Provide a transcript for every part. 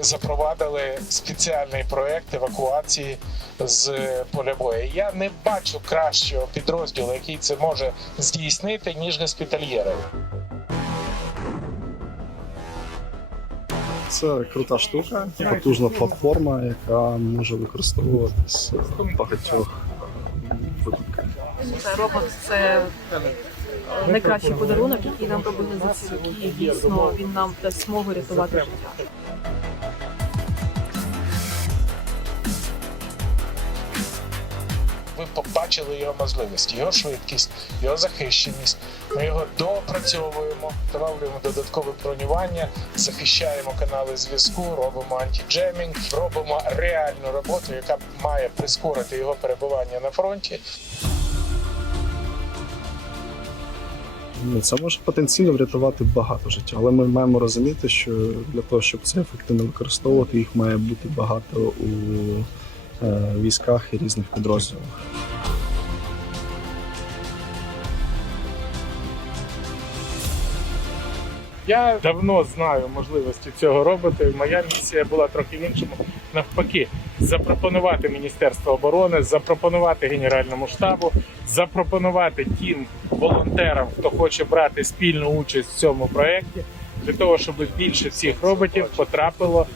запровадили спеціальний проект евакуації з поля бою. Я не бачу кращого підрозділу, який це може здійснити, ніж госпітальєри. Це крута штука, потужна платформа, яка може використовуватись в багатьох Це робот це е, найкращий подарунок, який нам робили за ці роки. Дійсно він нам дасть змогу рятувати життя. Ви побачили його можливості, його швидкість, його захищеність. Ми його доопрацьовуємо, встановлюємо додаткове бронювання, захищаємо канали зв'язку, робимо антиджемінг, робимо реальну роботу, яка має прискорити його перебування на фронті. Це може потенційно врятувати багато життя, але ми маємо розуміти, що для того, щоб це ефективно використовувати, їх має бути багато у військах і різних підрозділах. Я давно знаю можливості цього роботу. і Моя місія була трохи в іншому. Навпаки, запропонувати Міністерству оборони, запропонувати Генеральному штабу, запропонувати тим волонтерам, хто хоче брати спільну участь в цьому проєкті, для того, щоб більше цих роботів потрапило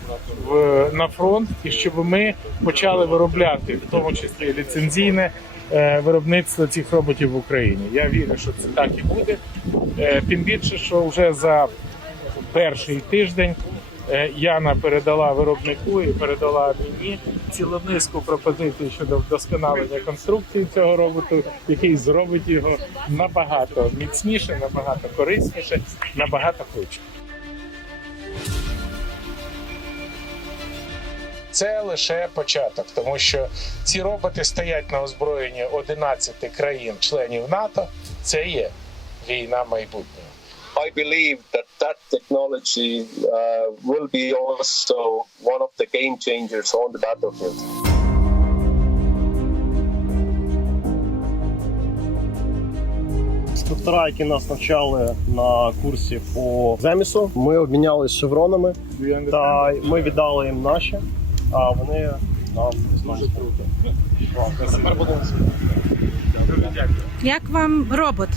в на фронт, і щоб ми почали виробляти, в тому числі ліцензійне е, виробництво цих роботів в Україні. Я вірю, що це так і буде. Е, Тим більше, що вже за перший тиждень е, Яна передала виробнику і передала мені цілу низку пропозицій щодо вдосконалення конструкції цього роботу, який зробить його набагато міцніше, набагато корисніше, набагато швидше. Це лише початок, тому що ці роботи стоять на озброєнні 11 країн-членів НАТО. Це є війна майбутнього. I believe that that technology uh, will be also one of the game changers on the battlefield. Інструктора, які нас навчали на курсі по земісу, ми обмінялися шевронами, та ми віддали їм наші, а вони нам дуже круто. Тепер будемо Як вам робот?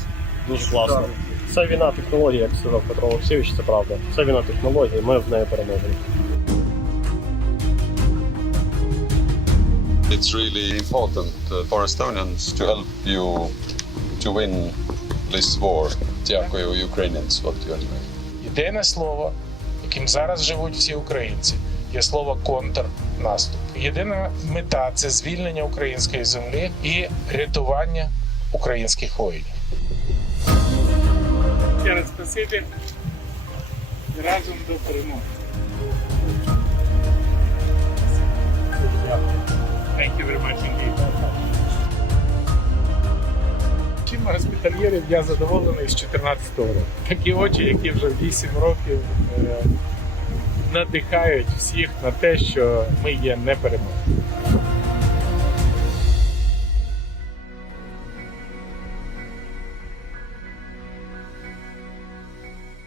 дуже класно. Це війна технології, як сказав Петро Олексійович, це правда. Це війна технології, ми в неї переможемо. It's really important uh, for Estonians to help you to win this war. Дякую, Ukrainians, what you are doing. Єдине слово, яким зараз живуть всі українці, є слово контрнаступ. Єдина мета це звільнення української землі і рятування українських воїнів. Ще раз спасибі разом до перемоги. Thank you. Чим госпітальєрів я задоволений з 14 року. Такі очі, які вже 8 років е, надихають всіх на те, що ми є непереможні.